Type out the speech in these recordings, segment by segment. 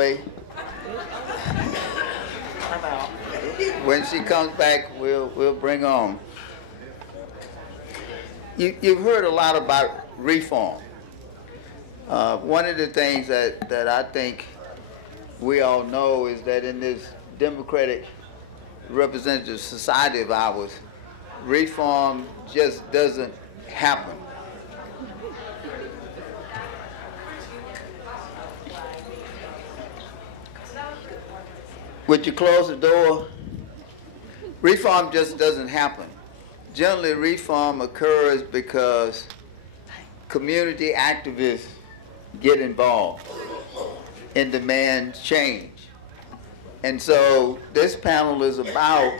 way. When she comes back, we'll bring her on. You've heard a lot about reform. One of the things that I think we all know is that in this democratic representative society of ours, reform just doesn't happen. Would you close the door? Reform just doesn't happen. Generally, reform occurs because community activists get involved and demand change. And so this panel is about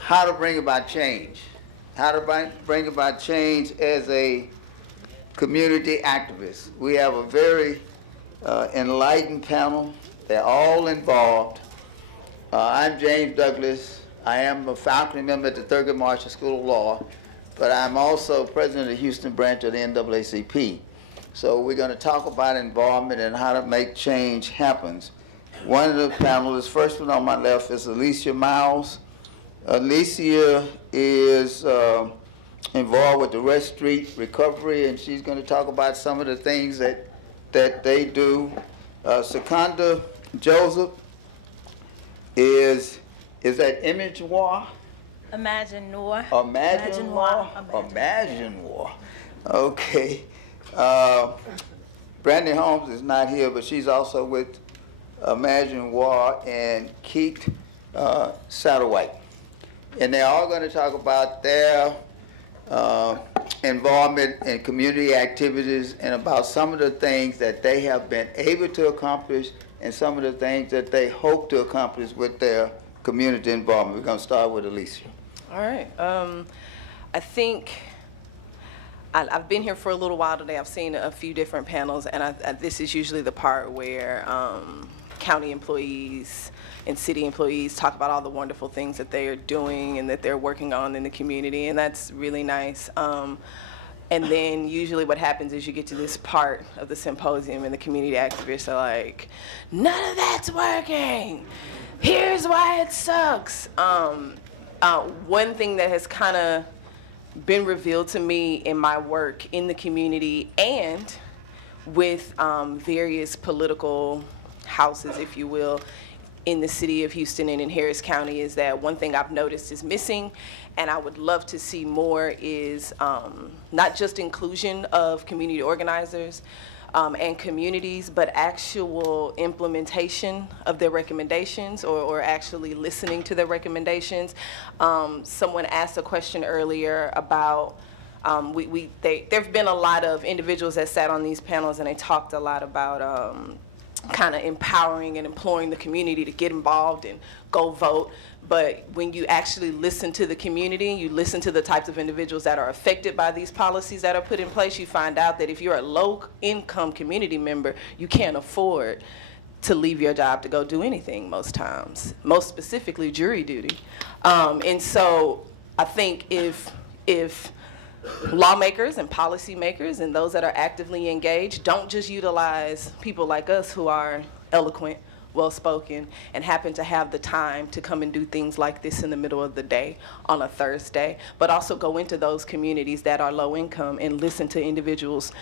how to bring about change. How to bring about change as a community activist. We have a very enlightened panel. They're all involved. I'm James Douglas. I am a faculty member at the Thurgood Marshall School of Law, but I'm also president of the Houston branch of the NAACP. So we're going to talk about involvement and how to make change happen. One of the panelists, first one on my left, is Alicia Miles. Alicia is involved with the Rest Street Recovery, and she's going to talk about some of the things that they do. Secunda Joseph is that Image War? Imagine Noir. Imagine War? Imagine War. Okay. Brandy Holmes is not here, but she's also with Imagine War, and Keith Satterwhite. And they're all going to talk about their involvement in community activities and about some of the things that they have been able to accomplish and some of the things that they hope to accomplish with their community involvement. We're going to start with Alicia. All right. I think I've been here for a little while today. I've seen a few different panels, and this is usually the part where county employees and city employees talk about all the wonderful things that they are doing and that they're working on in the community, and that's really nice. And then usually what happens is you get to this part of the symposium and the community activists are like, none of that's working. Here's why it sucks. One thing that has kind of been revealed to me in my work in the community and with various political houses, if you will, in the city of Houston and in Harris County is that one thing I've noticed is missing, and I would love to see more, is not just inclusion of community organizers and communities, but actual implementation of their recommendations or actually listening to their recommendations. Someone asked a question earlier about there have been a lot of individuals that sat on these panels and they talked a lot about kind of empowering and imploring the community to get involved and go vote. But when you actually listen to the community, you listen to the types of individuals that are affected by these policies that are put in place, you find out that if you're a low-income community member, you can't afford to leave your job to go do anything most times, most specifically jury duty. And so I think if lawmakers and policymakers and those that are actively engaged don't just utilize people like us who are eloquent, well-spoken, and happen to have the time to come and do things like this in the middle of the day on a Thursday, but also go into those communities that are low income and listen to individuals,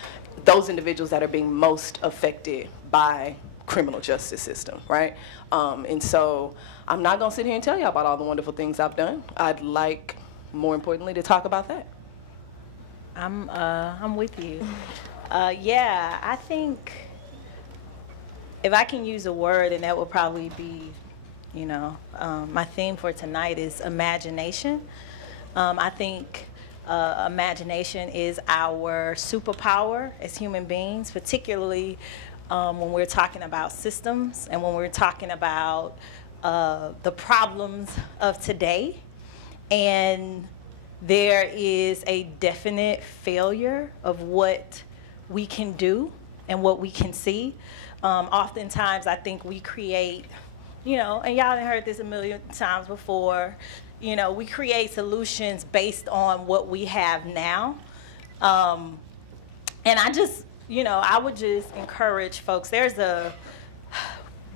those individuals that are being most affected by criminal justice system, right? And so I'm not gonna sit here and tell you about all the wonderful things I've done. I'd like, more importantly, to talk about that. I'm with you. Yeah, I think if I can use a word, and that would probably be, you know, my theme for tonight is imagination. I think imagination is our superpower as human beings, particularly when we're talking about systems and when we're talking about the problems of today. And there is a definite failure of what we can do and what we can see. Oftentimes, I think we create, you know, and y'all have heard this a million times before, you know, we create solutions based on what we have now. And I just, you know, I would just encourage folks, there's a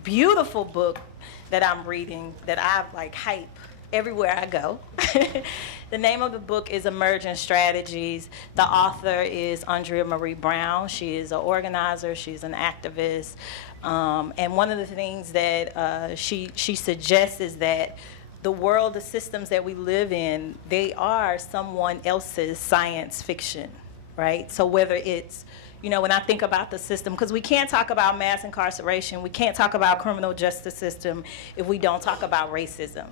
beautiful book that I'm reading that I like hype everywhere I go. The name of the book is Emerging Strategies. The author is Andrea Marie Brown. She is an organizer. She's an activist. And one of the things that she suggests is that the world, the systems that we live in, they are someone else's science fiction, right? So whether it's, you know, when I think about the system, because we can't talk about mass incarceration, we can't talk about criminal justice system if we don't talk about racism,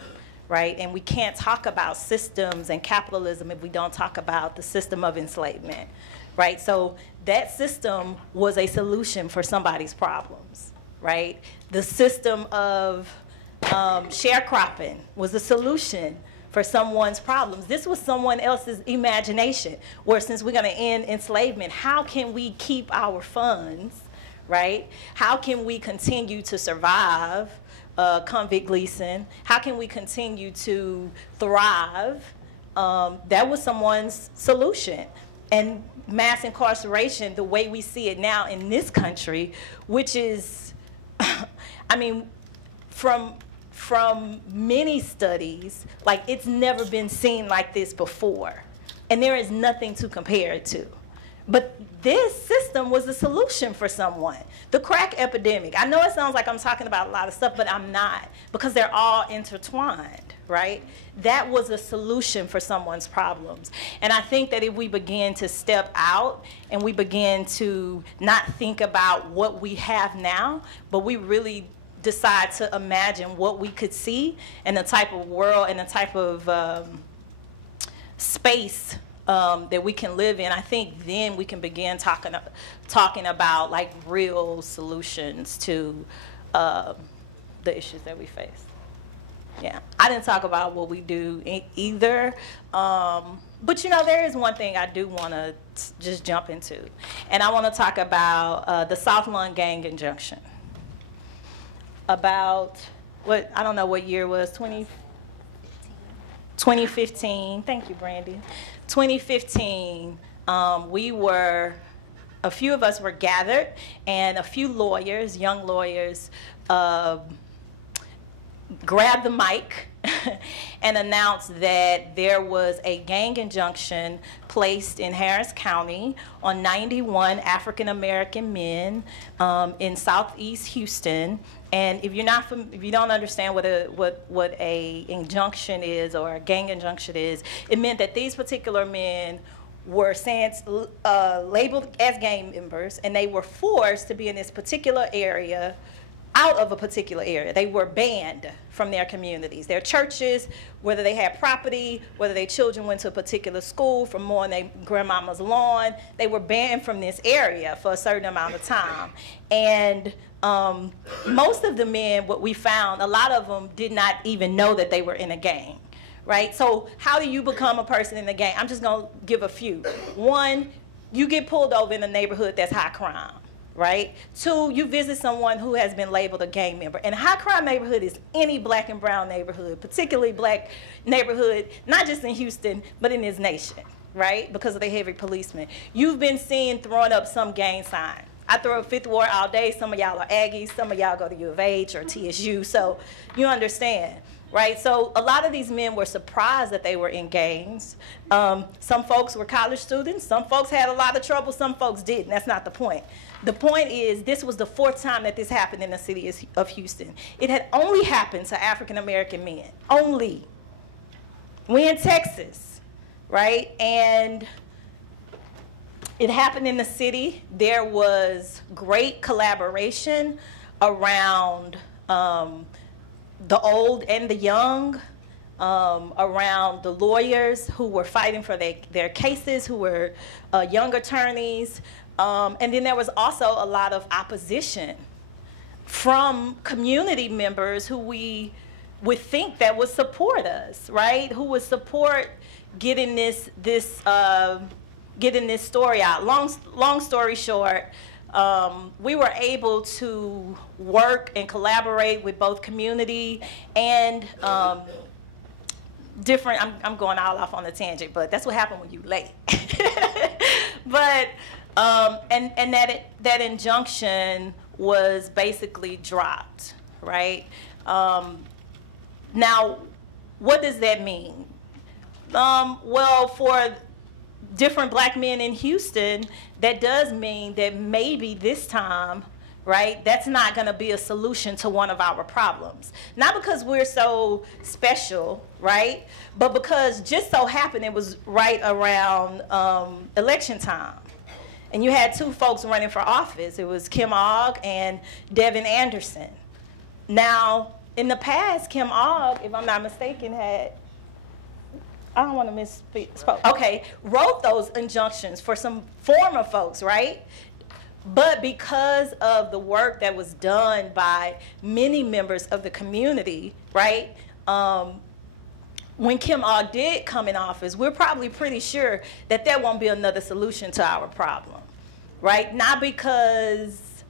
right? And we can't talk about systems and capitalism if we don't talk about the system of enslavement, right? So that system was a solution for somebody's problems, right? The system of sharecropping was a solution for someone's problems. This was someone else's imagination, where since we're gonna end enslavement, how can we keep our funds, right? How can we continue to survive Convict Gleason? How can we continue to thrive? That was someone's solution. And mass incarceration, the way we see it now in this country, which is, I mean, from many studies, like it's never been seen like this before. And there is nothing to compare it to. But this system was a solution for someone. The crack epidemic, I know it sounds like I'm talking about a lot of stuff, but I'm not, because they're all intertwined, right? That was a solution for someone's problems. And I think that if we begin to step out and we begin to not think about what we have now, but we really decide to imagine what we could see and the type of world and the type of space that we can live in, I think then we can begin talking about like real solutions to the issues that we face. Yeah, I didn't talk about what we do either, but you know, there is one thing I do want to just jump into, and I want to talk about the South Lawn Gang Injunction. About what, I don't know what year it was, 2015. Thank you, Brandy. 2015, a few of us were gathered, and a few lawyers, young lawyers, grabbed the mic and announced that there was a gang injunction placed in Harris County on 91 African-American men in Southeast Houston. And if you don't understand what a injunction is or a gang injunction is, it meant that these particular men were labeled as gang members, and they were forced to be in this particular area, out of a particular area. They were banned from their communities, their churches, whether they had property, whether their children went to a particular school, from mowing their grandmama's lawn. They were banned from this area for a certain amount of time. And most of the men, what we found, a lot of them did not even know that they were in a gang, right? So how do you become a person in a gang? I'm just gonna give a few. One, you get pulled over in a neighborhood that's high crime, right? Two, you visit someone who has been labeled a gang member. And a high crime neighborhood is any black and brown neighborhood, particularly black neighborhood, not just in Houston, but in this nation, right? Because of the heavy policemen. You've been seen throwing up some gang sign. I throw up Fifth Ward all day. Some of y'all are Aggies. Some of y'all go to U of H or TSU. So you understand, right? So a lot of these men were surprised that they were in gangs. Some folks were college students. Some folks had a lot of trouble. Some folks didn't. That's not the point. The point is, this was the 4th time that this happened in the city of Houston. It had only happened to African-American men. Only. We in Texas, right? And it happened in the city. There was great collaboration around the old and the young, around the lawyers who were fighting for their cases, who were young attorneys. And then there was also a lot of opposition from community members who we would think that would support us, right? Who would support getting this story out. Long story short, we were able to work and collaborate with both community and different, I'm going all off on a tangent, but that's what happened when you late. But, and that injunction was basically dropped, right? Now, what does that mean? Well, for different black men in Houston, that does mean that maybe this time, right, that's not going to be a solution to one of our problems. Not because we're so special, right, but because just so happened it was right around election time. And you had two folks running for office. It was Kim Ogg and Devin Anderson. Now, in the past, Kim Ogg, if I'm not mistaken, I don't want to misspeak. Okay, wrote those injunctions for some former folks, right? But because of the work that was done by many members of the community, right? When Kim Ogg did come in office, we're probably pretty sure that there won't be another solution to our problem, right? Not because,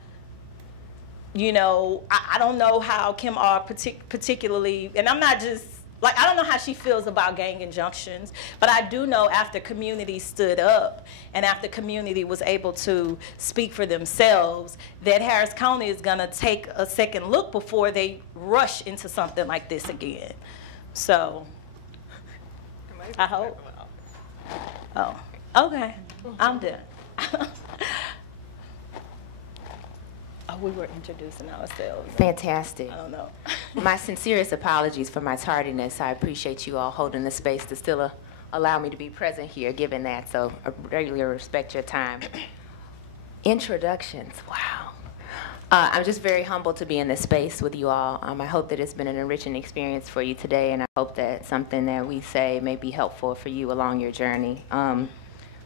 you know, I don't know how Kim Ogg particularly, and I'm not just, like, I don't know how she feels about gang injunctions, but I do know after community stood up and after community was able to speak for themselves, that Harris County is going to take a second look before they rush into something like this again. So, I hope. Oh, okay. I'm done. Oh, we were introducing ourselves. Fantastic. I don't know. My sincerest apologies for my tardiness. I appreciate you all holding the space to still allow me to be present here, given that, so I really respect your time. Introductions, wow. I'm just very humbled to be in this space with you all. I hope that it's been an enriching experience for you today, and I hope that something that we say may be helpful for you along your journey.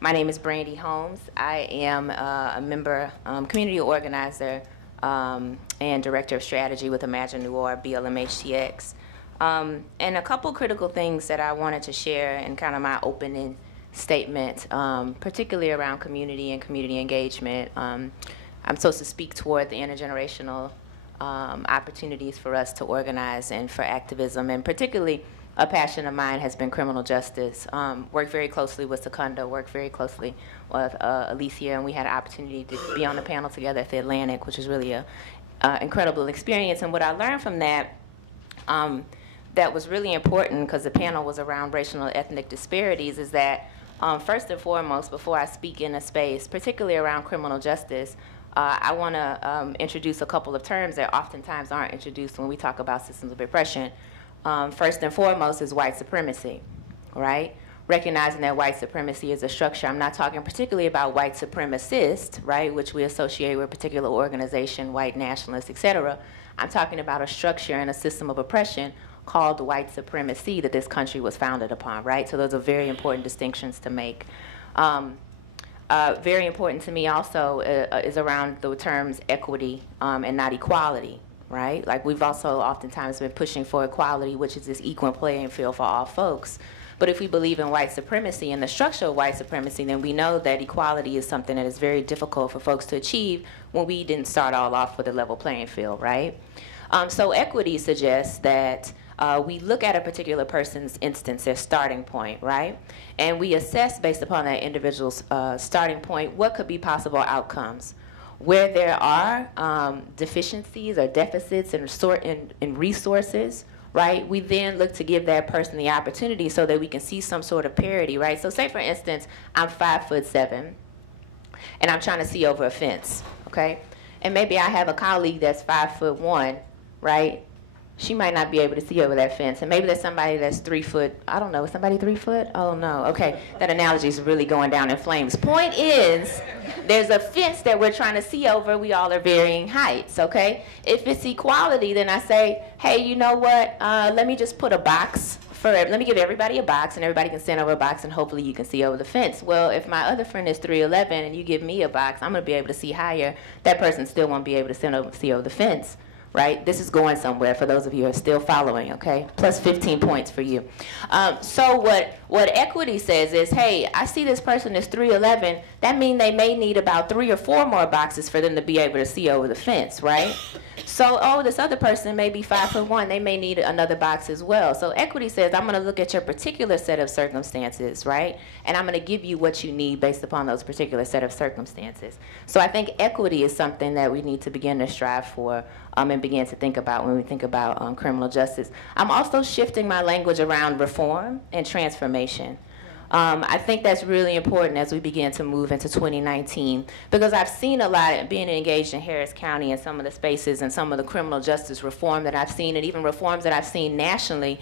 My name is Brandy Holmes. I am a member, community organizer, and director of strategy with Imagine New Orleans, BLMHTX. And a couple critical things that I wanted to share in kind of my opening statement, particularly around community and community engagement. I'm supposed to speak toward the intergenerational opportunities for us to organize and for activism, and particularly a passion of mine has been criminal justice. Worked very closely with Secunda, worked very closely with Alicia, and we had an opportunity to be on the panel together at the Atlantic, which was really an incredible experience. And what I learned from that, that was really important, because the panel was around racial and ethnic disparities, is that first and foremost, before I speak in a space, particularly around criminal justice, I want to introduce a couple of terms that oftentimes aren't introduced when we talk about systems of oppression. First and foremost is white supremacy, right? Recognizing that white supremacy is a structure. I'm not talking particularly about white supremacists, right, which we associate with a particular organization, white nationalists, et cetera. I'm talking about a structure and a system of oppression called white supremacy that this country was founded upon, right? So those are very important distinctions to make. Very important to me also is around the terms equity and not equality, right? Like, we've also oftentimes been pushing for equality, which is this equal playing field for all folks. But if we believe in white supremacy and the structure of white supremacy, then we know that equality is something that is very difficult for folks to achieve when we didn't start all off with a level playing field, right? So equity suggests that we look at a particular person's instance, their starting point, right? And we assess, based upon that individual's starting point, what could be possible outcomes. Where there are deficiencies or deficits in resources, right, we then look to give that person the opportunity so that we can see some sort of parity, right? So say, for instance, I'm 5'7", and I'm trying to see over a fence, okay? And maybe I have a colleague that's 5'1", right? She might not be able to see over that fence. And maybe there's somebody that's 3 foot. I don't know. Is somebody 3 foot? Oh, no. Okay. That analogy is really going down in flames. Point is, there's a fence that we're trying to see over. We all are varying heights, okay? If it's equality, then I say, hey, you know what? Let me just put a box let me give everybody a box, and everybody can stand over a box, and hopefully you can see over the fence. Well, if my other friend is 3'11", and you give me a box, I'm going to be able to see higher. That person still won't be able to see over the fence. right? This is going somewhere for those of you who are still following, okay? Plus 15 points for you. So what equity says is, hey, I see this person is 3'11". That means they may need about 3 or 4 more boxes for them to be able to see over the fence, right? So, oh, this other person may be 5'1". They may need another box as well. So equity says, I'm going to look at your particular set of circumstances, right? And I'm going to give you what you need based upon those particular set of circumstances. So I think equity is something that we need to begin to strive for and begin to think about when we think about criminal justice. I'm also shifting my language around reform and transformation. I think that's really important as we begin to move into 2019, because I've seen a lot, being engaged in Harris County and some of the spaces and some of the criminal justice reform that I've seen, and even reforms that I've seen nationally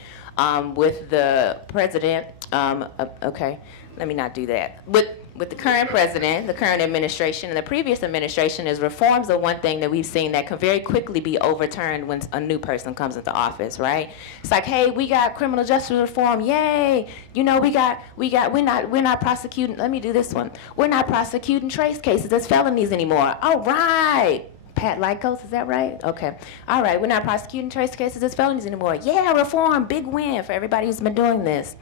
with the president. Okay, let me not do that. With the current president, the current administration, and the previous administration, is reforms are one thing that we've seen that can very quickly be overturned when a new person comes into office, right? It's like, hey, we got criminal justice reform, yay! You know, we're not prosecuting. Let me do this one. We're not prosecuting trace cases as felonies anymore. All right. Pat Lycos, is that right? Okay. All right, we're not prosecuting trace cases as felonies anymore. Yeah, reform, big win for everybody who's been doing this.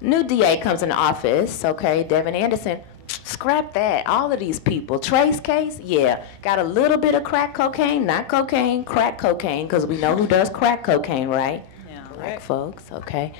New DA comes into office, okay, Devin Anderson. Scrap that. All of these people. Trace case, yeah. Got a little bit of crack cocaine, not cocaine, crack cocaine, because we know who does crack cocaine, right? Yeah. Crack folks, okay.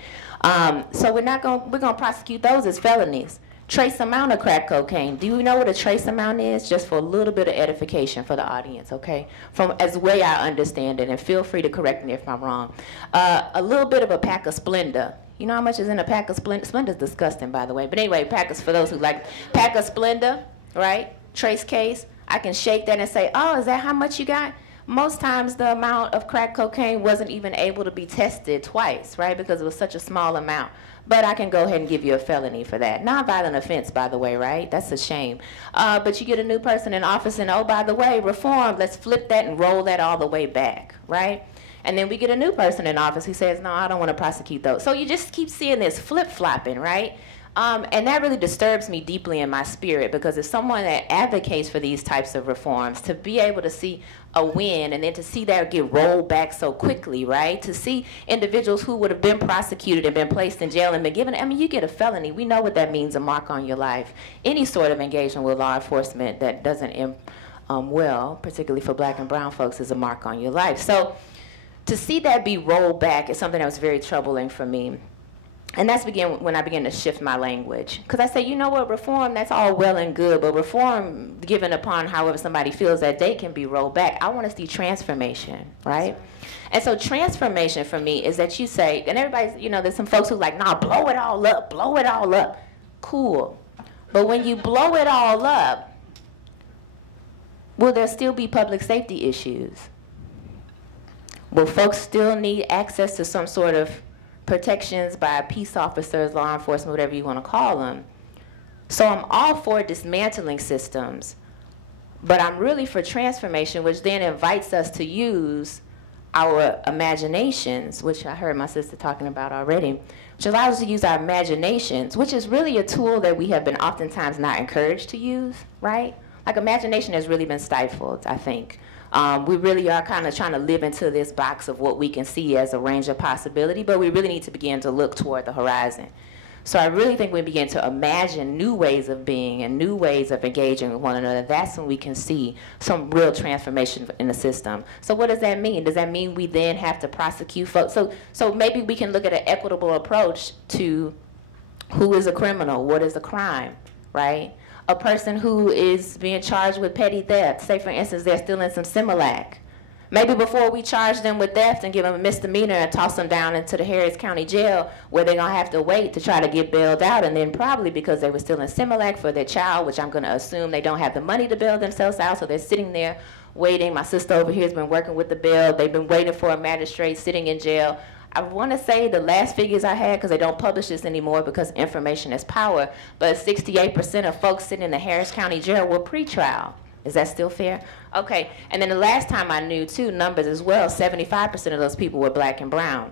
So we're gonna prosecute those as felonies. Trace amount of crack cocaine. Do you know what a trace amount is? Just for a little bit of edification for the audience, okay? From as way I understand it, and feel free to correct me if I'm wrong. A little bit of a pack of Splenda. You know how much is in a pack of Splenda? Splenda's disgusting, by the way. But anyway, for those who like, pack of Splenda, right? Trace case. I can shake that and say, oh, is that how much you got? Most times the amount of crack cocaine wasn't even able to be tested twice, right? Because it was such a small amount. But I can go ahead and give you a felony for that. Non-violent offense, by the way, right? That's a shame. But you get a new person in office and, oh, by the way, reform, let's flip that and roll that all the way back, right? And then we get a new person in office who says, no, I don't want to prosecute those. So you just keep seeing this flip-flopping, right? And that really disturbs me deeply in my spirit, because as someone that advocates for these types of reforms, to be able to see a win and then to see that get rolled back so quickly, right? To see individuals who would have been prosecuted and been placed in jail and been given, I mean, you get a felony. We know what that means, a mark on your life. Any sort of engagement with law enforcement that doesn't end well, particularly for black and brown folks, is a mark on your life. So to see that be rolled back is something that was very troubling for me. And that's when I began to shift my language. Because I say, you know what, reform, that's all well and good, but reform, given upon however somebody feels that day, can be rolled back. I want to see transformation, right? And so transformation for me is that you say, and everybody's, you know, there's some folks who are like, nah, blow it all up, blow it all up. Cool. But when you blow it all up, will there still be public safety issues? Will folks still need access to some sort of protections by peace officers, law enforcement, whatever you want to call them? So I'm all for dismantling systems, but I'm really for transformation, which then invites us to use our imaginations, which I heard my sister talking about already, which allows us to use our imaginations, which is really a tool that we have been oftentimes not encouraged to use, right? Like, imagination has really been stifled, I think. We really are kind of trying to live into this box of what we can see as a range of possibility, but we really need to begin to look toward the horizon. So I really think we begin to imagine new ways of being and new ways of engaging with one another. That's when we can see some real transformation in the system. So what does that mean? Does that mean we then have to prosecute folks? So maybe we can look at an equitable approach to who is a criminal, what is a crime, right? A person who is being charged with petty theft, say for instance they're stealing some Similac. Maybe before we charge them with theft and give them a misdemeanor and toss them down into the Harris County Jail, where they're going to have to wait to try to get bailed out, and then probably because they were stealing Similac for their child, which I'm going to assume they don't have the money to bail themselves out, so they're sitting there waiting. My sister over here has been working with the bail. They've been waiting for a magistrate, sitting in jail. I want to say the last figures I had, because they don't publish this anymore because information is power, but 68% of folks sitting in the Harris County Jail were pretrial. Is that still fair? Okay, and then the last time I knew, too, numbers as well, 75% of those people were black and brown.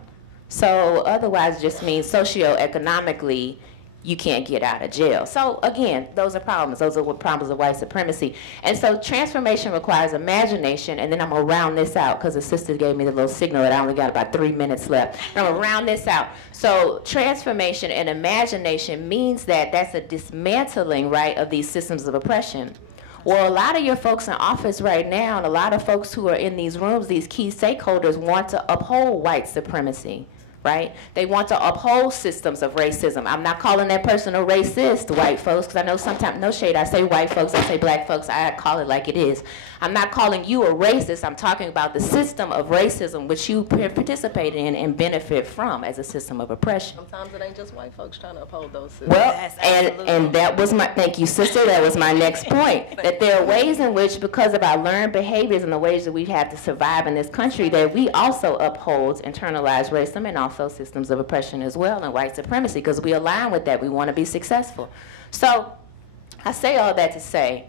So otherwise it just means socioeconomically, you can't get out of jail. So again, those are problems. Those are problems of white supremacy. And so transformation requires imagination, and then I'm gonna round this out because the sister gave me the little signal that I only got about 3 minutes left. I'm gonna round this out. So transformation and imagination means that that's a dismantling, right, of these systems of oppression. Well, a lot of your folks in office right now, and a lot of folks who are in these rooms, these key stakeholders, want to uphold white supremacy. Right? They want to uphold systems of racism. I'm not calling that person a racist, white folks, because I know sometimes, no shade, I say white folks, I say black folks, I call it like it is. I'm not calling you a racist. I'm talking about the system of racism which you participate in and benefit from as a system of oppression. Sometimes it ain't just white folks trying to uphold those systems. Well, and that was my, thank you, sister, that was my next point. That there are ways in which, because of our learned behaviors and the ways that we have to survive in this country, that we also uphold internalized racism and also systems of oppression as well and white supremacy, because we align with that. We want to be successful. So I say all that to say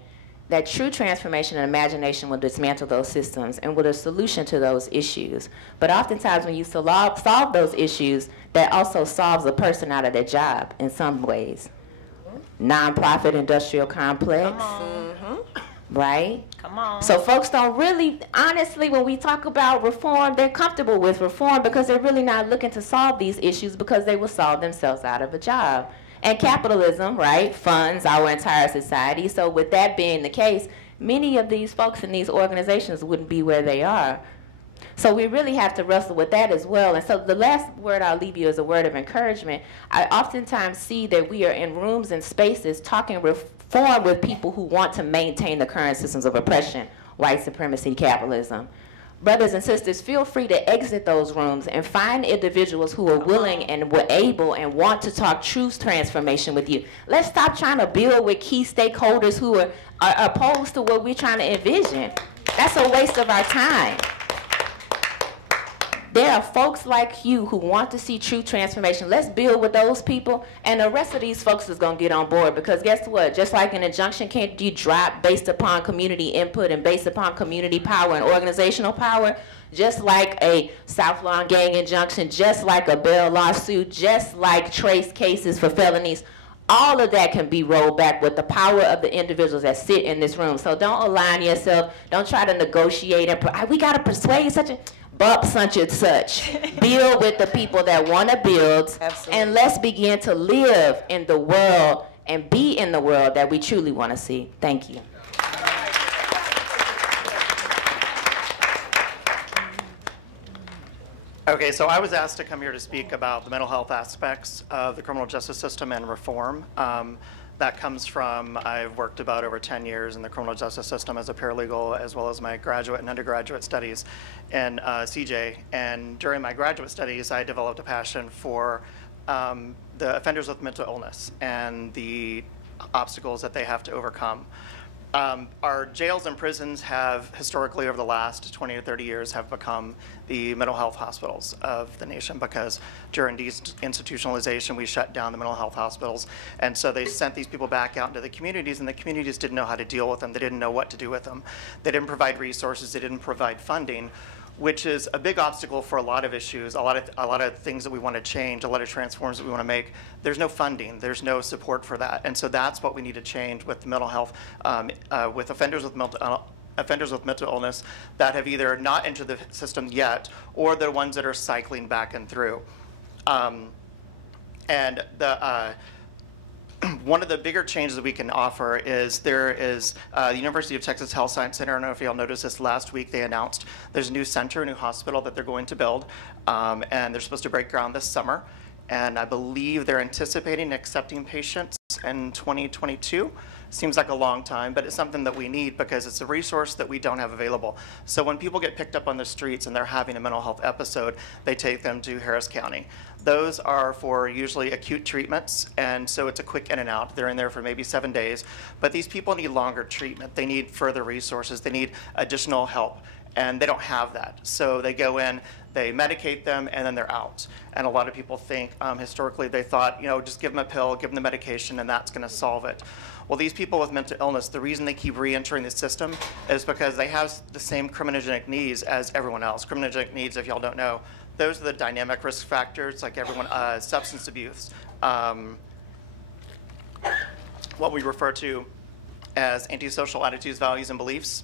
that true transformation and imagination will dismantle those systems and will a solution to those issues. But oftentimes when you solve those issues, that also solves a person out of their job in some ways. Nonprofit industrial complex, right? Come on. So folks don't really, honestly, when we talk about reform, they're comfortable with reform because they're really not looking to solve these issues because they will solve themselves out of a job. And capitalism, right, funds our entire society. So with that being the case, many of these folks in these organizations wouldn't be where they are. So we really have to wrestle with that as well. And so the last word I'll leave you is a word of encouragement. I oftentimes see that we are in rooms and spaces talking reform with people who want to maintain the current systems of oppression, white supremacy, capitalism. Brothers and sisters, feel free to exit those rooms and find individuals who are willing and were able and want to talk true transformation with you. Let's stop trying to build with key stakeholders who are opposed to what we're trying to envision. That's a waste of our time. There are folks like you who want to see true transformation. Let's build with those people, and the rest of these folks is going to get on board, because guess what? Just like an injunction can't be dropped based upon community input and based upon community power and organizational power, just like a South Lawn gang injunction, just like a Bell lawsuit, just like trace cases for felonies, all of that can be rolled back with the power of the individuals that sit in this room. So don't align yourself. Don't try to negotiate and we got to persuade such a... Bump such and such. Build with the people that want to build. Absolutely. And let's begin to live in the world and be in the world that we truly want to see. Thank you. Okay, so I was asked to come here to speak about the mental health aspects of the criminal justice system and reform. That comes from, I've worked about over 10 years in the criminal justice system as a paralegal, as well as my graduate and undergraduate studies in CJ. And during my graduate studies, I developed a passion for the offenders with mental illness and the obstacles that they have to overcome. Our jails and prisons have historically, over the last 20 to 30 years, have become the mental health hospitals of the nation, because during deinstitutionalization, we shut down the mental health hospitals. And so they sent these people back out into the communities, and the communities didn't know how to deal with them. They didn't know what to do with them. They didn't provide resources. They didn't provide funding, which is a big obstacle for a lot of issues, a lot of things that we want to change, a lot of transforms that we want to make. There's no funding, there's no support for that. And so that's what we need to change with mental health, with offenders with mental illness that have either not entered the system yet, or the ones that are cycling back and through. One of the bigger changes that we can offer is there is the University of Texas Health Science Center. I don't know if y'all noticed this last week. They announced there's a new center, a new hospital that they're going to build, and they're supposed to break ground this summer. And I believe they're anticipating accepting patients in 2022. Seems like a long time, but it's something that we need because it's a resource that we don't have available. So when people get picked up on the streets and they're having a mental health episode, they take them to Harris County. Those are for usually acute treatments, and so it's a quick in and out. They're in there for maybe 7 days, but these people need longer treatment. They need further resources. They need additional help, and they don't have that. So they go in, they medicate them, and then they're out. And a lot of people think, historically, they thought, just give them a pill, give them the medication, and that's going to solve it. Well, these people with mental illness, the reason they keep re-entering the system is because they have the same criminogenic needs as everyone else. Criminogenic needs, if y'all don't know, those are the dynamic risk factors, like everyone, substance abuse, what we refer to as antisocial attitudes, values, and beliefs.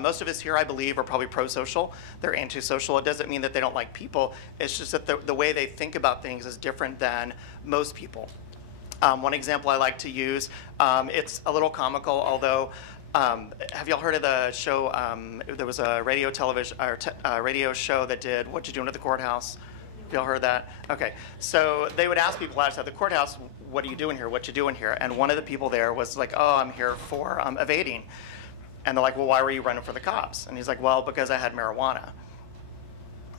Most of us here, I believe, are probably pro-social. They're antisocial. It doesn't mean that they don't like people. It's just that the way they think about things is different than most people. One example I like to use, it's a little comical, although, have y'all heard of the show, there was a radio show that did What You Doing at the Courthouse? Have y'all heard that? Okay, so they would ask people outside the courthouse, what are you doing here? What you doing here? And one of the people there was like, oh, I'm here for evading. And they're like, well, why were you running for the cops? And he's like, well, because I had marijuana.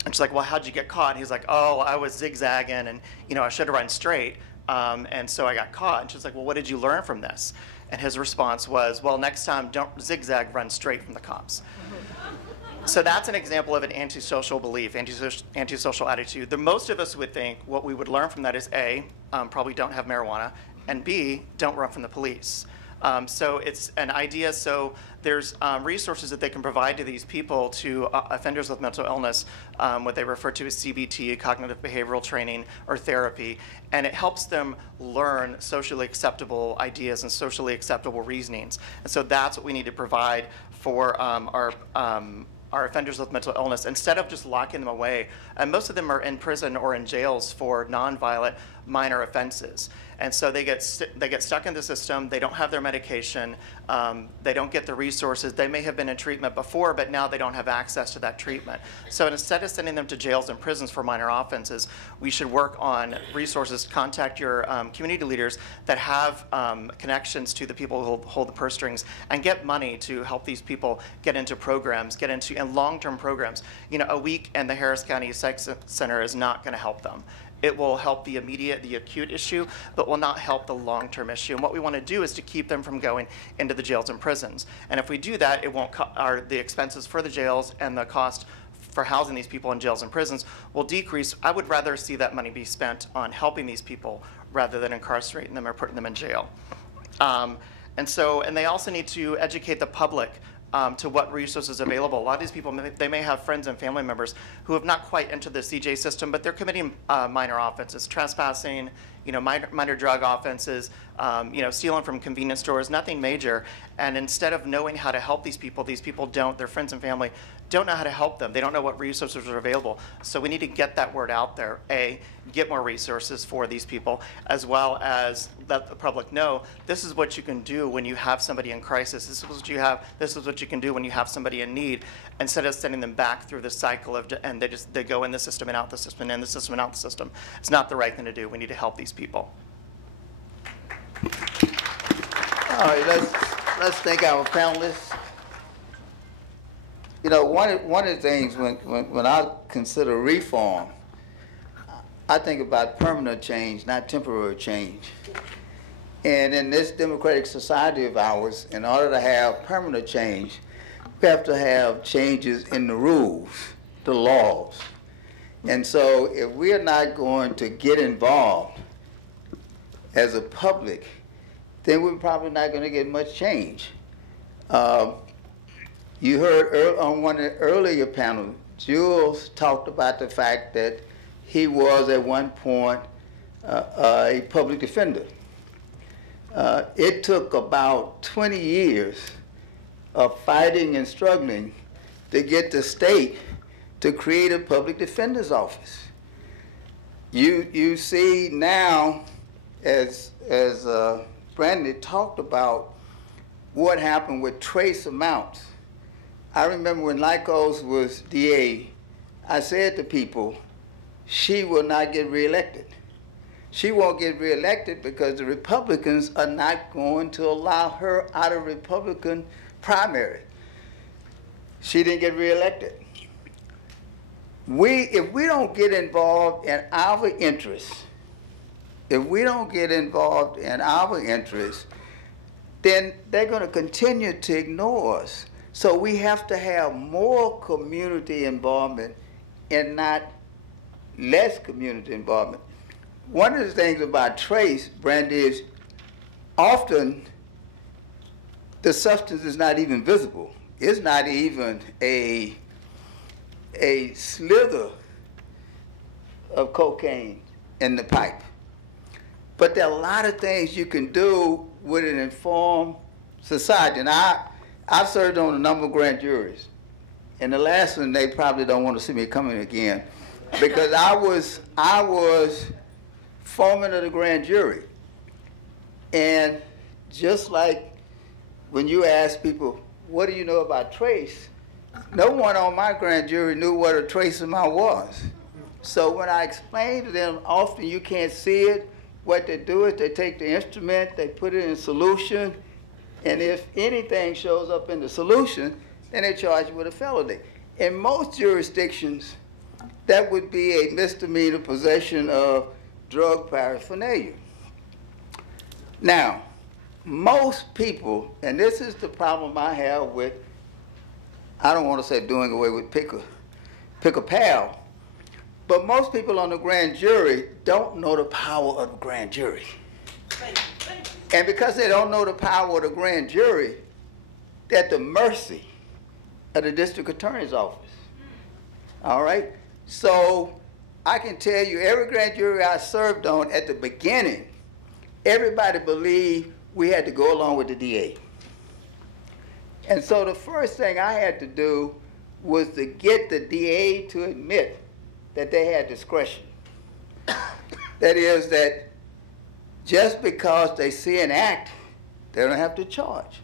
And she's like, well, how'd you get caught? And he's like, oh, I was zigzagging and, I should have run straight. And so I got caught. And she's like, well, what did you learn from this? And his response was, well, next time don't zigzag, run straight from the cops. So that's an example of an antisocial belief, antisocial attitude. Most of us would think what we would learn from that is A, probably don't have marijuana, and B, don't run from the police. So it's an idea, so there's resources that they can provide to these people, to offenders with mental illness, what they refer to as CBT, cognitive behavioral training, or therapy, and it helps them learn socially acceptable ideas and socially acceptable reasonings. And so that's what we need to provide for our offenders with mental illness, instead of just locking them away. And most of them are in prison or in jails for nonviolent minor offenses. And so they get stuck in the system, they don't have their medication, they don't get the resources. They may have been in treatment before, but now they don't have access to that treatment. So instead of sending them to jails and prisons for minor offenses, we should work on resources. Contact your community leaders that have connections to the people who hold the purse strings, and get money to help these people get into programs, and long-term programs. A week in the Harris County Psych Center is not going to help them. It will help the immediate, the acute issue, but will not help the long-term issue. And what we want to do is to keep them from going into the jails and prisons. And if we do that, it won't the expenses for the jails and the cost for housing these people in jails and prisons will decrease. I would rather see that money be spent on helping these people rather than incarcerating them or putting them in jail. And they also need to educate the public to what resources are available. A lot of these people, they may have friends and family members who have not quite entered the CJ system, but they're committing minor offenses, trespassing, minor drug offenses, stealing from convenience stores, nothing major. And instead of knowing how to help these people don't, their friends and family don't know how to help them. They don't know what resources are available. So we need to get that word out there. A, get more resources for these people, as well as let the public know this is what you can do when you have somebody in crisis. This is what you can do when you have somebody in need, instead of sending them back through the cycle and they go in the system and out the system and in the system and out the system. It's not the right thing to do. We need to help these people. All right, let's thank our panelists. One of the things when I consider reform, I think about permanent change, not temporary change. And in this democratic society of ours, in order to have permanent change, we have to have changes in the rules, the laws. And so if we're not going to get involved as a public, then we're probably not going to get much change. You heard on one of the earlier panels, Jules talked about the fact that he was at one point a public defender. It took about 20 years of fighting and struggling to get the state to create a public defender's office. You see now, as Brandon talked about, what happened with trace amounts. I remember when Lycos was DA, I said to people, she will not get reelected. She won't get reelected because the Republicans are not going to allow her out of Republican primary. She didn't get reelected. If we don't get involved in our interests, then they're going to continue to ignore us. So we have to have more community involvement and not less community involvement. One of the things about trace, Brandy, is often the substance is not even visible. It's not even a slither of cocaine in the pipe. But there are a lot of things you can do with an informed society. And I've served on a number of grand juries. And the last one, they probably don't want to see me coming again, because I was foreman of the grand jury. And just like when you ask people, what do you know about trace? No one on my grand jury knew what a trace amount was. So when I explain to them, often you can't see it. What they do is they take the instrument, they put it in a solution, and if anything shows up in the solution, then they charge you with a felony. In most jurisdictions, that would be a misdemeanor possession of drug paraphernalia. Now, most people, and this is the problem I have with, I don't want to say doing away with pick a pal, but most people on the grand jury don't know the power of the grand jury. And because they don't know the power of the grand jury, they're at the mercy of the district attorney's office. All right? So I can tell you, every grand jury I served on, at the beginning, everybody believed we had to go along with the DA. And so the first thing I had to do was to get the DA to admit that they had discretion. That is, that just because they see an act, they don't have to charge.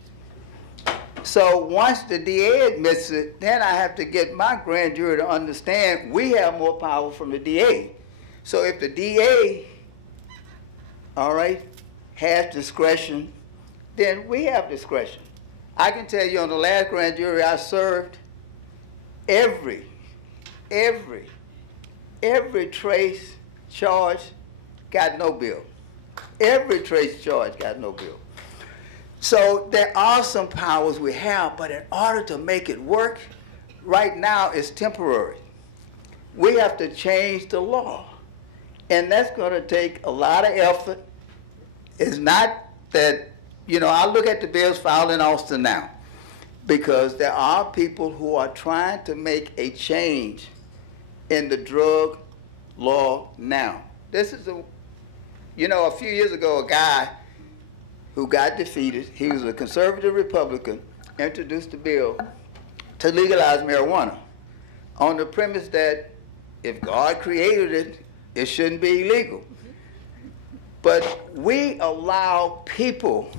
So once the DA admits it, then I have to get my grand jury to understand we have more power from the DA. So if the DA, all right, has discretion, then we have discretion. I can tell you on the last grand jury I served, every trace charge got no bill. Every trace charge got no bill. So there are some powers we have, but in order to make it work, right now it's temporary. We have to change the law. And that's going to take a lot of effort. It's not that, you know, I look at the bills filed in Austin now, because there are people who are trying to make a change in the drug law now. This is a few years ago, a guy who got defeated, he was a conservative Republican, introduced a bill to legalize marijuana on the premise that if God created it, it shouldn't be illegal. But we allow people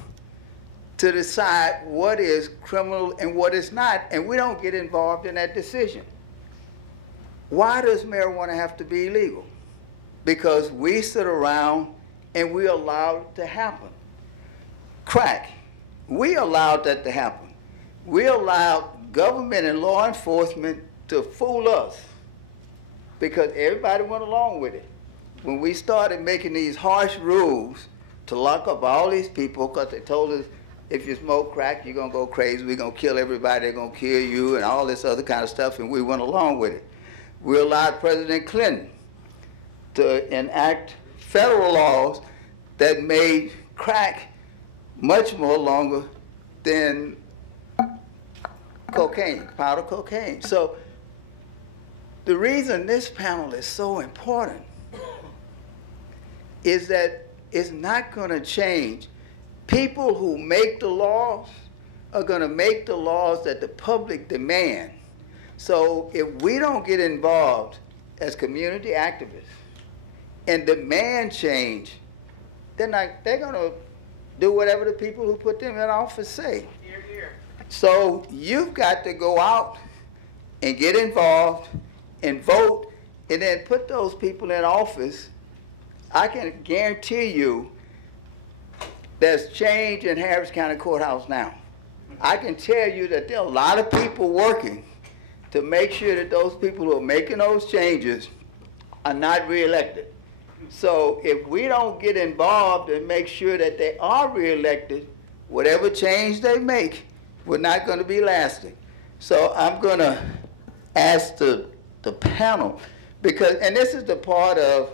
to decide what is criminal and what is not, and we don't get involved in that decision. Why does marijuana have to be illegal? Because we sit around and we allow it to happen. Crack, we allowed that to happen. We allowed government and law enforcement to fool us because everybody went along with it. When we started making these harsh rules to lock up all these people, because they told us, if you smoke crack, you're going to go crazy, we're going to kill everybody, they're going to kill you, and all this other kind of stuff, and we went along with it. We allowed President Clinton to enact federal laws that made crack much more longer than cocaine, powder cocaine. So the reason this panel is so important is that it's not going to change. People who make the laws are going to make the laws that the public demand. So if we don't get involved as community activists and demand change, they're going to do whatever the people who put them in office say. Hear, hear. So you've got to go out and get involved and vote and then put those people in office. I can guarantee you there's change in Harris County Courthouse now. I can tell you that there are a lot of people working to make sure that those people who are making those changes are not reelected. So if we don't get involved and make sure that they are reelected, whatever change they make, we're not going to be lasting. So I'm going to ask the panel, because, and this is the part of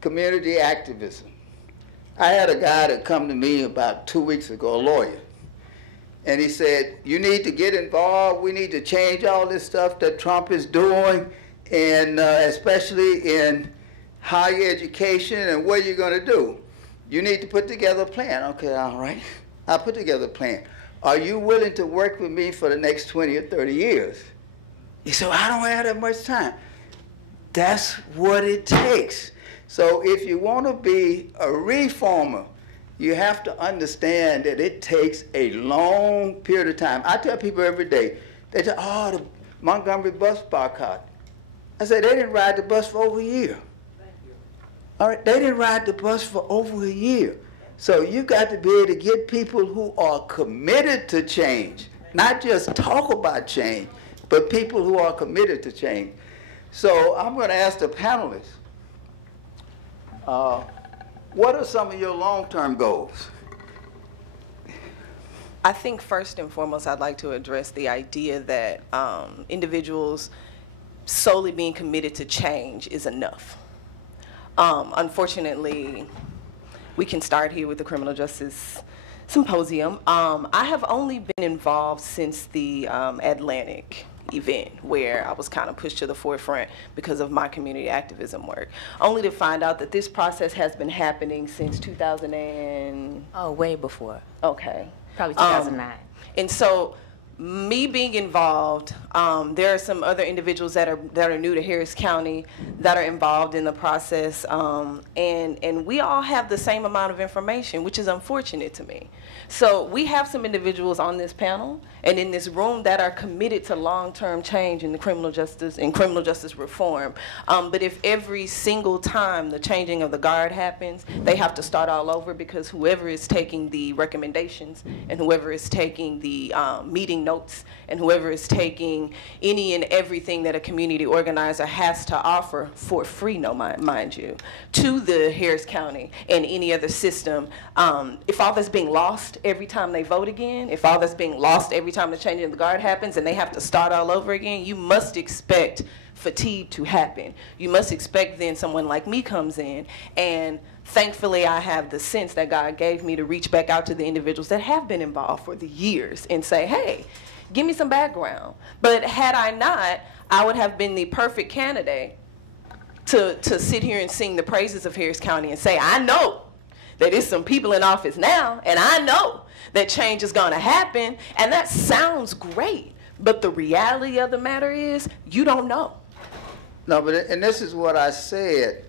community activism. I had a guy that come to me about 2 weeks ago, a lawyer, and he said, you need to get involved, we need to change all this stuff that Trump is doing, and especially in higher education, and what are you going to do? You need to put together a plan. Okay, all right. I'll put together a plan. Are you willing to work with me for the next 20 or 30 years? He said, I don't have that much time. That's what it takes. So if you want to be a reformer, you have to understand that it takes a long period of time. I tell people every day, they say, oh, the Montgomery bus boycott. I said, they didn't ride the bus for over a year. All right, they didn't ride the bus for over a year. So you got to be able to get people who are committed to change, not just talk about change, but people who are committed to change. So I'm going to ask the panelists, what are some of your long-term goals? I think first and foremost, I'd like to address the idea that individuals solely being committed to change is enough. Unfortunately, we can start here with the Criminal Justice Symposium. I have only been involved since the Atlantic event, where I was kind of pushed to the forefront because of my community activism work, only to find out that this process has been happening since 2000 and... Oh, way before. Okay. Probably 2009. And so, me being involved, there are some other individuals that are new to Harris County that are involved in the process, and we all have the same amount of information, which is unfortunate to me. So we have some individuals on this panel and in this room that are committed to long-term change in the criminal justice reform. But if every single time the changing of the guard happens, they have to start all over, because whoever is taking the recommendations and whoever is taking the meeting notes and whoever is taking any and everything that a community organizer has to offer for free, mind you, to the Harris County and any other system, if all that's being lost every time they vote again, if all that's being lost every time the changing of the guard happens and they have to start all over again, you must expect fatigue to happen. You must expect then someone like me comes in, and thankfully I have the sense that God gave me to reach back out to the individuals that have been involved for the years and say, hey, give me some background. But had I not, I would have been the perfect candidate to sit here and sing the praises of Harris County and say, I know that there's some people in office now, and I know that change is going to happen, and that sounds great. But the reality of the matter is, you don't know. No, but, and this is what I said,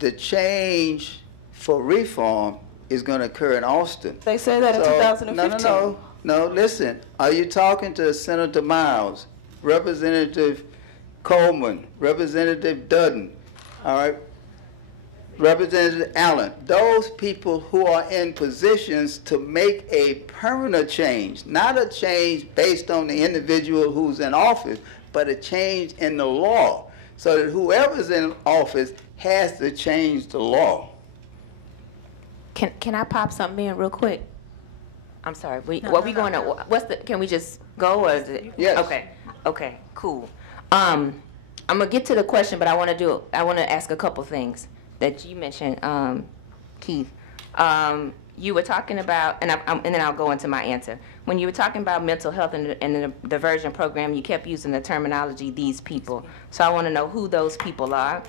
the change for reform is going to occur in Austin. They said that in 2015. No, listen, are you talking to Senator Miles, Representative Coleman, Representative Dutton, all right, Representative Allen, those people who are in positions to make a permanent change, not a change based on the individual who's in office, but a change in the law, so that whoever's in office has to change the law. Can I pop something in real quick? I'm sorry. Can we just go, or is it? Yes. Okay, cool. I'm gonna get to the question, but I want to ask a couple things that you mentioned, Keith. You were talking about, and then I'll go into my answer. When you were talking about mental health and the diversion program, you kept using the terminology, these people. So I want to know who those people are.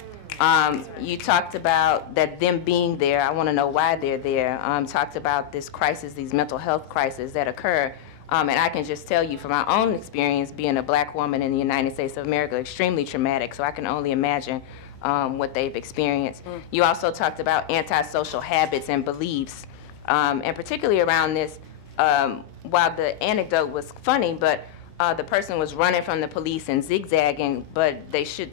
You talked about that them being there. I want to know why they're there. Talked about this crisis, these mental health crises that occur. And I can just tell you from my own experience, being a black woman in the United States of America, extremely traumatic. So I can only imagine what they've experienced. You also talked about antisocial habits and beliefs, and particularly around this, while the anecdote was funny, but the person was running from the police and zigzagging, but they should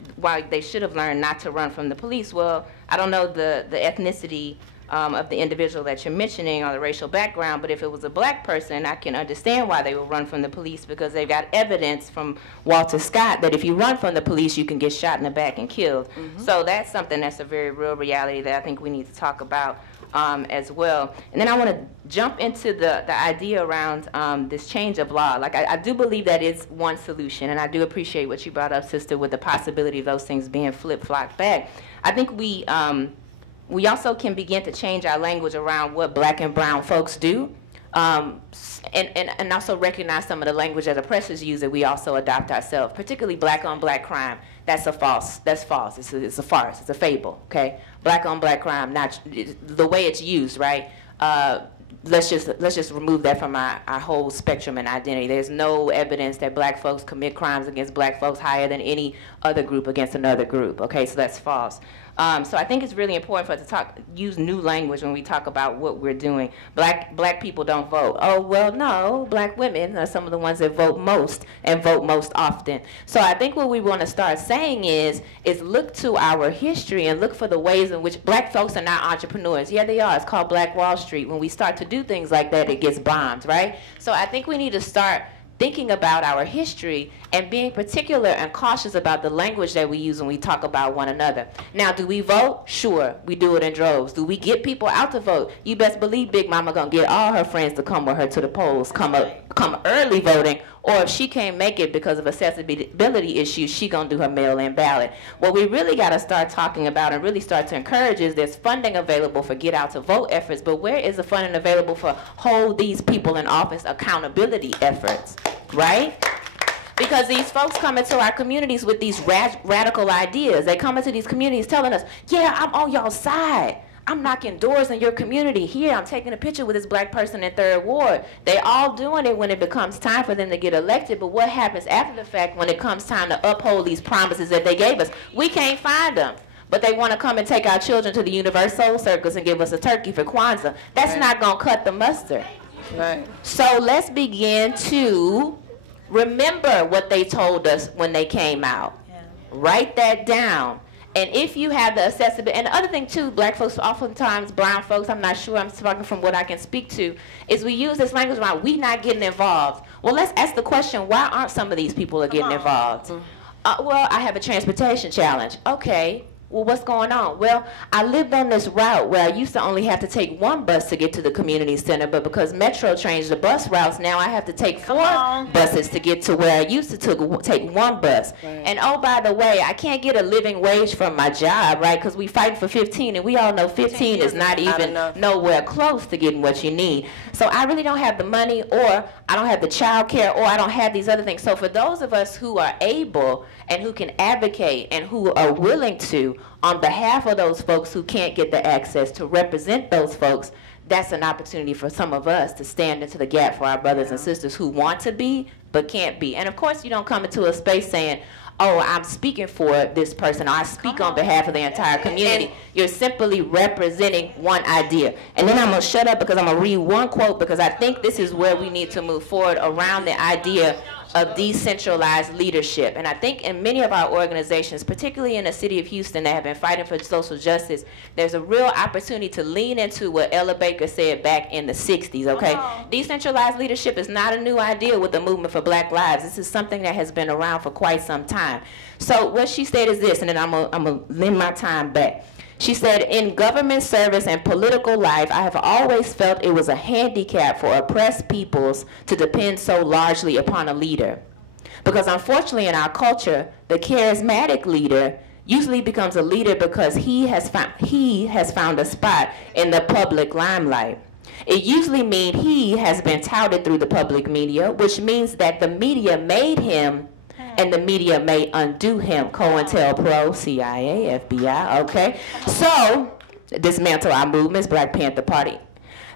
have learned not to run from the police. Well, I don't know the ethnicity of the individual that you're mentioning or the racial background, but if it was a black person, I can understand why they would run from the police, because they've got evidence from Walter Scott that if you run from the police, you can get shot in the back and killed. So that's something that's a very real reality that I think we need to talk about as well. And then I want to jump into the idea around this change of law. Like, I do believe that is one solution, and I do appreciate what you brought up, sister, with the possibility of those things being flip-flopped back. I think we also can begin to change our language around what black and brown folks do. And also recognize some of the language that oppressors use that we also adopt ourselves, particularly black on black crime. That's false. It's a farce. It's a fable. Okay, black on black crime. Not the way it's used, right? Let's just remove that from our whole spectrum and identity. There's no evidence that black folks commit crimes against black folks higher than any other group against another group. Okay, so that's false. So I think it's really important for us to use new language when we talk about what we're doing. Black people don't vote. Oh, well, no, black women are some of the ones that vote most and vote most often. So I think what we want to start saying is look to our history and look for the ways in which black folks are not entrepreneurs. Yeah, they are. It's called Black Wall Street. When we start to do things like that, it gets bombed, right? So I think we need to start thinking about our history and being particular and cautious about the language that we use when we talk about one another. Now, do we vote? Sure, we do it in droves. Do we get people out to vote? You best believe Big Mama gonna get all her friends to come with her to the polls, come early voting, or if she can't make it because of accessibility issues, she gonna do her mail-in ballot. What we really gotta start talking about and really start to encourage is there's funding available for get out to vote efforts, but where is the funding available for hold these people in office accountability efforts, right? Because these folks come into our communities with these radical ideas. They come into these communities telling us, yeah, I'm on y'all's side. I'm knocking doors in your community. Here, I'm taking a picture with this black person in 3rd Ward. They all doing it when it becomes time for them to get elected, but what happens after the fact when it comes time to uphold these promises that they gave us? We can't find them. But they want to come and take our children to the Universal Circus and give us a turkey for Kwanzaa. That's not going to cut the mustard. Right. So let's begin to remember what they told us when they came out. Yeah. Write that down. And if you have the accessibility, and the other thing too, black folks, oftentimes brown folks, I'm not sure, I'm talking from what I can speak to, is we use this language about we not getting involved. Well, let's ask the question, why aren't some of these people getting involved? Well, I have a transportation challenge. Okay. Well, what's going on? Well, I lived on this route where I used to only have to take one bus to get to the community center, but because Metro changed the bus routes, now I have to take 4 buses to get to where I used to take one bus. Right. And oh, by the way, I can't get a living wage from my job, right? Because we fighting for 15, and we all know 15 is not even nowhere close to getting what you need. So I really don't have the money, or I don't have the child care, or I don't have these other things. So for those of us who are able and who can advocate and who are willing to, on behalf of those folks who can't get the access to represent those folks, that's an opportunity for some of us to stand into the gap for our brothers and sisters who want to be but can't be. And of course, you don't come into a space saying, oh, I'm speaking for this person, or I speak on behalf of the entire community. You're simply representing one idea. And then I'm going to shut up because I'm going to read one quote, because I think this is where we need to move forward around the idea of decentralized leadership. And I think in many of our organizations, particularly in the city of Houston that have been fighting for social justice, there's a real opportunity to lean into what Ella Baker said back in the 60s, okay? Decentralized leadership is not a new idea with the movement for Black Lives. This is something that has been around for quite some time. So what she said is this, and then I'm gonna lend my time back. She said, in government service and political life, I have always felt it was a handicap for oppressed peoples to depend so largely upon a leader. Because unfortunately in our culture, the charismatic leader usually becomes a leader because he has found a spot in the public limelight. It usually means he has been touted through the public media, which means that the media made him and the media may undo him. COINTELPRO, CIA, FBI, okay? So, dismantle our movements, Black Panther Party.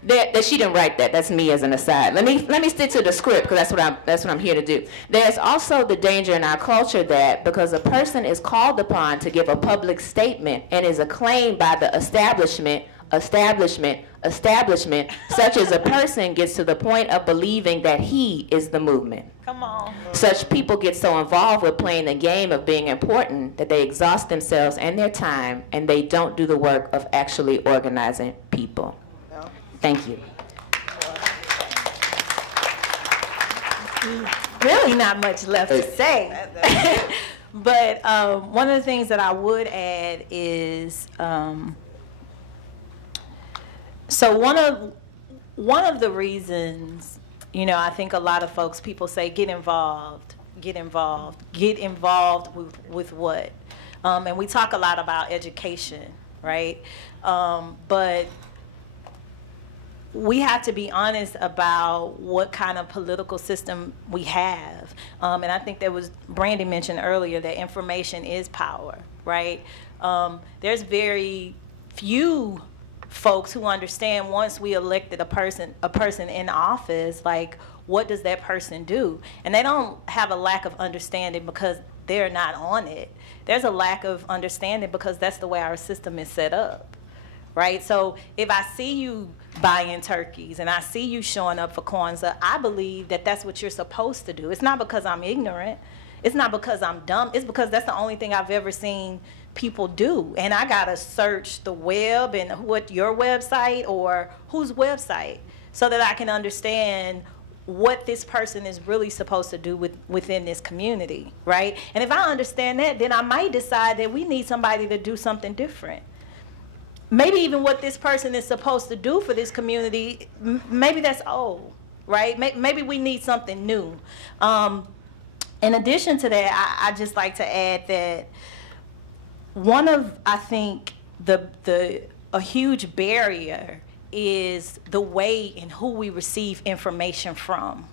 That she didn't write that. That's me as an aside. Let me stick to the script, because that's what I'm here to do. There's also the danger in our culture that because a person is called upon to give a public statement and is acclaimed by the establishment, such as a person gets to the point of believing that he is the movement. Come on. Such people get so involved with playing the game of being important that they exhaust themselves and their time, and they don't do the work of actually organizing people. No. Thank you. Really not much left to say. But one of the things that I would add is, so one of the reasons, you know, I think a lot of folks, people say get involved with what? And we talk a lot about education, right? But we have to be honest about what kind of political system we have. And I think that was, Brandy mentioned earlier, that information is power, right? There's very few folks who understand once we elected a person in office, like, what does that person do? And they don't have a lack of understanding because they're not on it. There's a lack of understanding because that's the way our system is set up, right? So if I see you buying turkeys and I see you showing up for Kwanzaa, I believe that that's what you're supposed to do. It's not because I'm ignorant. It's not because I'm dumb. It's because that's the only thing I've ever seen people do. And I gotta search the web and what your website or whose website so that I can understand what this person is really supposed to do within this community, right? And if I understand that, then I might decide that we need somebody to do something different. Maybe even what this person is supposed to do for this community, maybe that's old, right? Maybe we need something new. In addition to that, I just like to add that one of, I think, a huge barrier is the way and who we receive information from.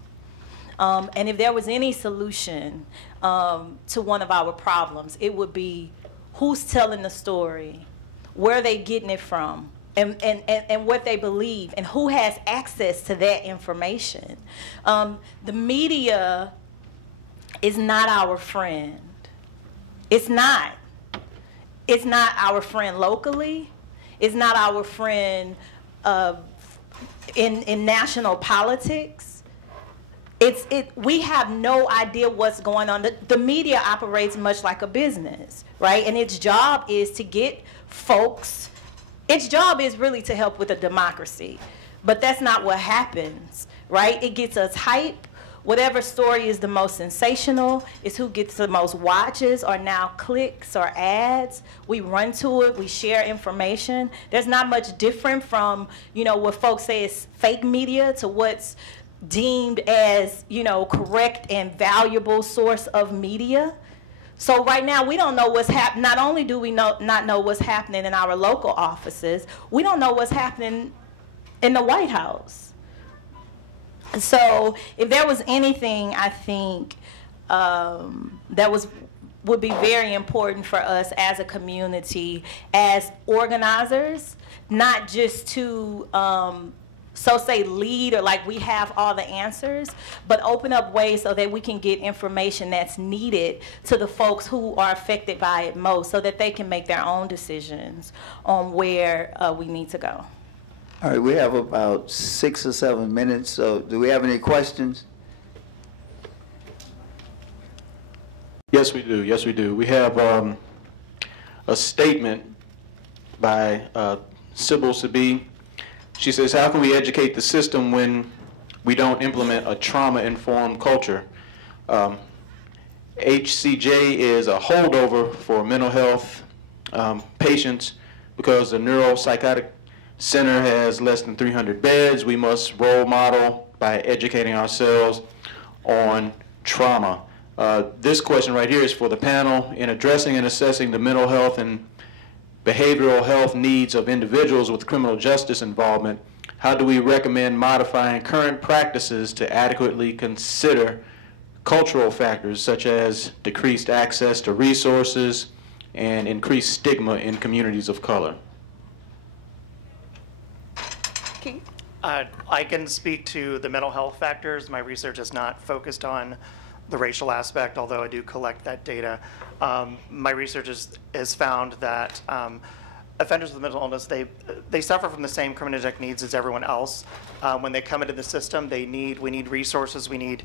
And if there was any solution to one of our problems, it would be who's telling the story, where are they getting it from, and what they believe, and who has access to that information. The media is not our friend. It's not. It's not our friend locally. It's not our friend in national politics. We have no idea what's going on. The media operates much like a business, right? And its job is to get folks, its job is really to help with a democracy. But that's not what happens, right? It gets us hype. Whatever story is the most sensational is who gets the most watches or now clicks or ads. We run to it, we share information. There's not much different from, what folks say is fake media to what's deemed as, correct and valuable source of media. So right now we don't know what's happening. Not only do we not know what's happening in our local offices, we don't know what's happening in the White House. So if there was anything, I think, that would be very important for us as a community, as organizers, not just to, say lead or like we have all the answers, but open up ways so that we can get information that's needed to the folks who are affected by it most so that they can make their own decisions on where we need to go. All right, we have about 6 or 7 minutes, so do we have any questions? Yes, we do. Yes, we do. We have a statement by Sybil Sabi. She says, how can we educate the system when we don't implement a trauma-informed culture? HCJ is a holdover for mental health patients because the neuropsychotic center has less than 300 beds. We must role model by educating ourselves on trauma. This question right here is for the panel. In addressing and assessing the mental health and behavioral health needs of individuals with criminal justice involvement, how do we recommend modifying current practices to adequately consider cultural factors such as decreased access to resources and increased stigma in communities of color? I can speak to the mental health factors. My research is not focused on the racial aspect, although I do collect that data. My research has found that offenders with mental illness, they suffer from the same criminogenic needs as everyone else. When they come into the system, we need resources, we need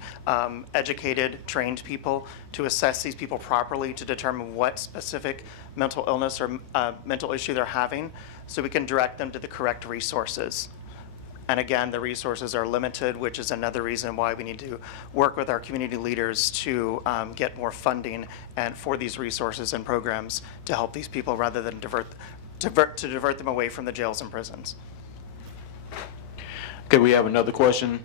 educated, trained people to assess these people properly to determine what specific mental illness or mental issue they're having, so we can direct them to the correct resources. And again, the resources are limited, which is another reason why we need to work with our community leaders to get more funding and for these resources and programs to help these people rather than divert them away from the jails and prisons. Okay, we have another question.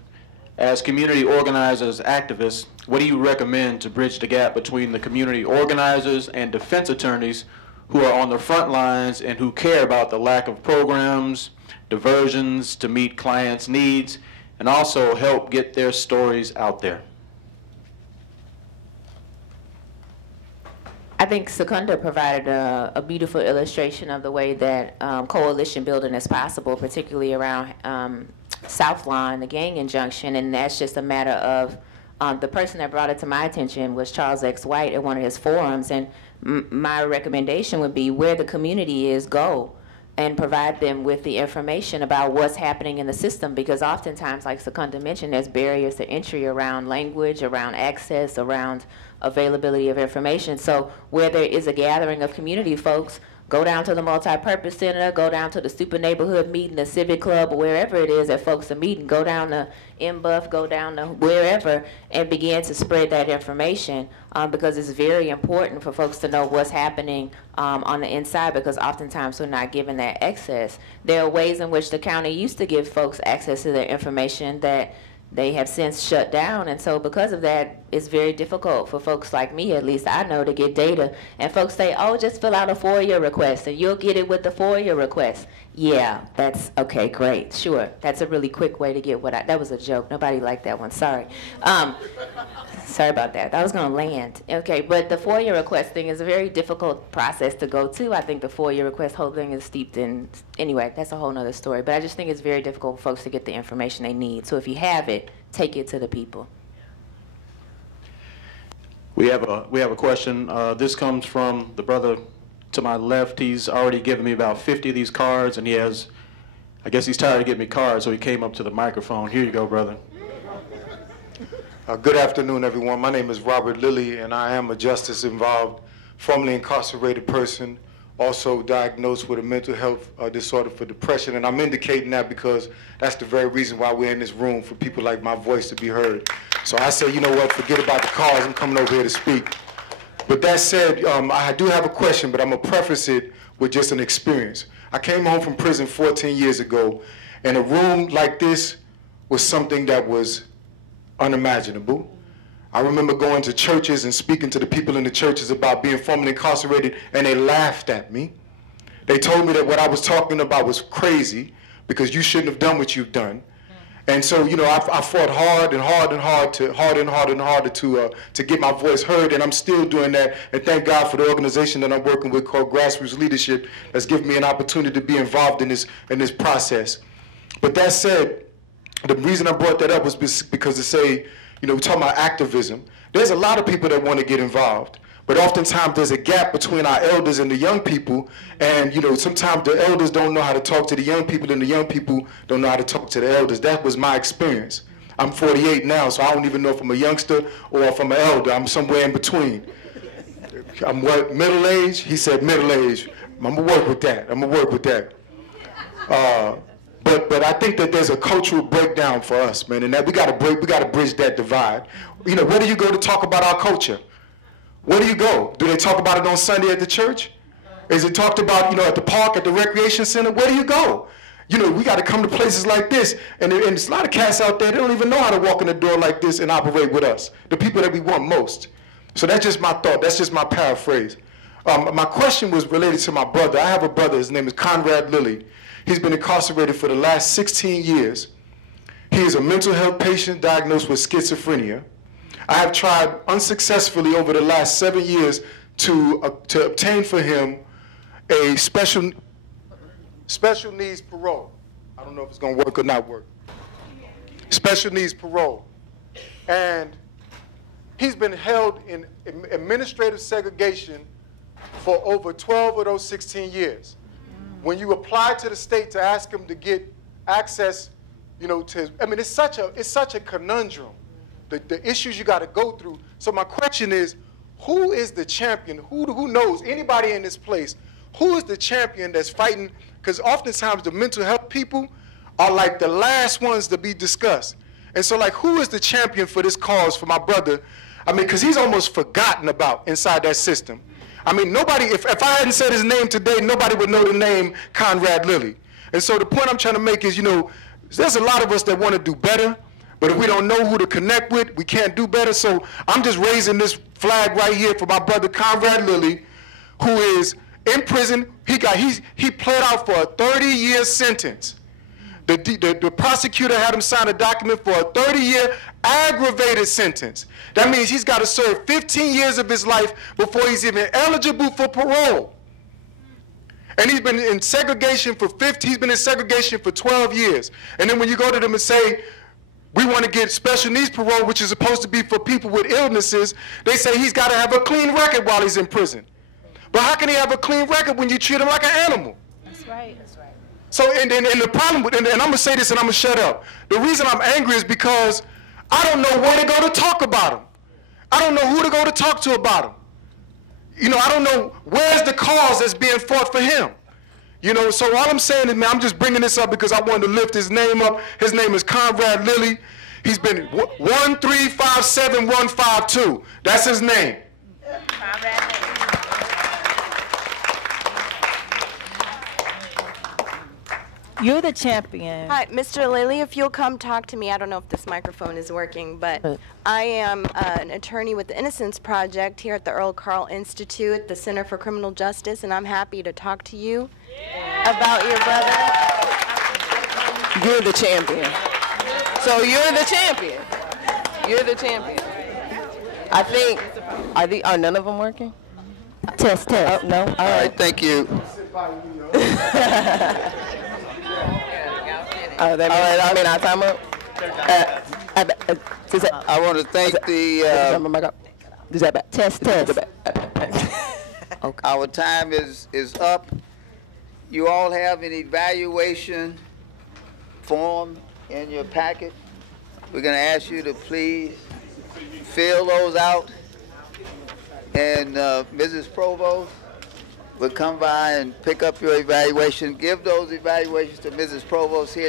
As community organizers, activists, what do you recommend to bridge the gap between the community organizers and defense attorneys who are on the front lines and who care about the lack of programs, diversions to meet clients' needs, and also help get their stories out there. I think Secunda provided a beautiful illustration of the way that coalition building is possible, particularly around South Lawn, the gang injunction, and that's just a matter of the person that brought it to my attention was Charles X. White at one of his forums, and my recommendation would be where the community is, go and provide them with the information about what's happening in the system, because oftentimes, like Secunda mentioned, there's barriers to entry around language, around access, around availability of information. So where there is a gathering of community folks, go down to the multi-purpose center, go down to the super neighborhood meeting, the civic club, or wherever it is that folks are meeting, go down to MBUF, go down to wherever, and begin to spread that information, because it's very important for folks to know what's happening on the inside, because oftentimes we're not given that access. There are ways in which the county used to give folks access to their information that they have since shut down, and so because of that, it's very difficult for folks like me, at least I know, to get data. And folks say, oh, just fill out a FOIA request and you'll get it with the FOIA request. Yeah, that's okay, great, sure. That's a really quick way to get what that was a joke. Nobody liked that one, sorry. Sorry about that. I was going to land. Okay, but the FOIA request thing is a very difficult process to go to. I think the FOIA request whole thing is steeped in, anyway, that's a whole nother story. But I just think it's very difficult for folks to get the information they need. So if you have it, take it to the people. We have a question. This comes from the brother to my left. He's already given me about 50 of these cards, and he has, I guess he's tired of getting me cards, so he came up to the microphone. Here you go, brother. Good afternoon, everyone. My name is Robert Lilly, and I am a justice-involved, formerly incarcerated person, also diagnosed with a mental health disorder for depression. And I'm indicating that because that's the very reason why we're in this room, for people like my voice to be heard. So I say, you know what, forget about the cards. I'm coming over here to speak. But that said, I do have a question, but I'm going to preface it with just an experience. I came home from prison 14 years ago, and a room like this was something that was unimaginable. I remember going to churches and speaking to the people in the churches about being formerly incarcerated, and they laughed at me. They told me that what I was talking about was crazy because you shouldn't have done what you've done. And so, you know, I fought hard and harder to get my voice heard, and I'm still doing that. And thank God for the organization that I'm working with called Grassroots Leadership that's given me an opportunity to be involved in this process. But that said, the reason I brought that up was because to say, you know, we're talking about activism. There's a lot of people that want to get involved, but oftentimes there's a gap between our elders and the young people, and you know, sometimes the elders don't know how to talk to the young people, and the young people don't know how to talk to the elders. That was my experience. I'm 48 now, so I don't even know if I'm a youngster or if I'm an elder. I'm somewhere in between. I'm what, middle age? He said middle age. I'm gonna work with that. But I think that there's a cultural breakdown for us, man, and that we got to bridge that divide. You know, where do you go to talk about our culture? Where do you go? Do they talk about it on Sunday at the church? Is it talked about, you know, at the park, at the recreation center? Where do you go? You know, we got to come to places like this, and there's a lot of cats out there, they don't even know how to walk in the door like this and operate with us, the people that we want most. So that's just my thought. That's just my paraphrase. My question was related to my brother. I have a brother. His name is Conrad Lilly. He's been incarcerated for the last 16 years. He is a mental health patient diagnosed with schizophrenia. I have tried unsuccessfully over the last 7 years to obtain for him a special needs parole. I don't know if it's going to work or not work. Special needs parole. And he's been held in administrative segregation for over 12 of those 16 years. When you apply to the state to ask him to get access, you know, to, I mean, it's such a conundrum, the issues you got to go through. So my question is, who is the champion? Who knows, anybody in this place, who is the champion that's fighting? Because oftentimes the mental health people are like the last ones to be discussed. And so like, who is the champion for this cause for my brother? I mean, because he's almost forgotten about inside that system. I mean, nobody, if I hadn't said his name today, nobody would know the name Conrad Lilly. And so the point I'm trying to make is, you know, there's a lot of us that want to do better, but if we don't know who to connect with, we can't do better. So I'm just raising this flag right here for my brother Conrad Lilly, who is in prison. He pled out for a 30-year sentence. The prosecutor had him sign a document for a 30-year aggravated sentence. That means he's got to serve 15 years of his life before he's even eligible for parole. And he's been in segregation for 12 years. And then when you go to them and say, we want to get special needs parole, which is supposed to be for people with illnesses, they say he's got to have a clean record while he's in prison. But how can he have a clean record when you treat him like an animal? That's right. That's right. So, and the problem with, and I'm going to say this and I'm going to shut up. The reason I'm angry is because I don't know where to go to talk about him. I don't know who to go to talk to about him. You know, I don't know where's the cause that's being fought for him. You know, so all I'm saying is, man, I'm just bringing this up because I wanted to lift his name up. His name is Conrad Lilly. He's been 1357152. That's his name. Conrad Lilly. You're the champion. Hi, Mr. Lilly, if you'll come talk to me. I don't know if this microphone is working, but I am an attorney with the Innocence Project here at the Earl Carl Institute, the Center for Criminal Justice, and I'm happy to talk to you about your brother. You're the champion. So you're the champion. You're the champion. I think, are none of them working? Test. Oh, no? All All right. right, thank you. All right, I mean, our time up. I want to thank Test. our time is up. You all have an evaluation form in your packet. We're going to ask you to please fill those out. And Mrs. Provost will come by and pick up your evaluation. Give those evaluations to Mrs. Provost here.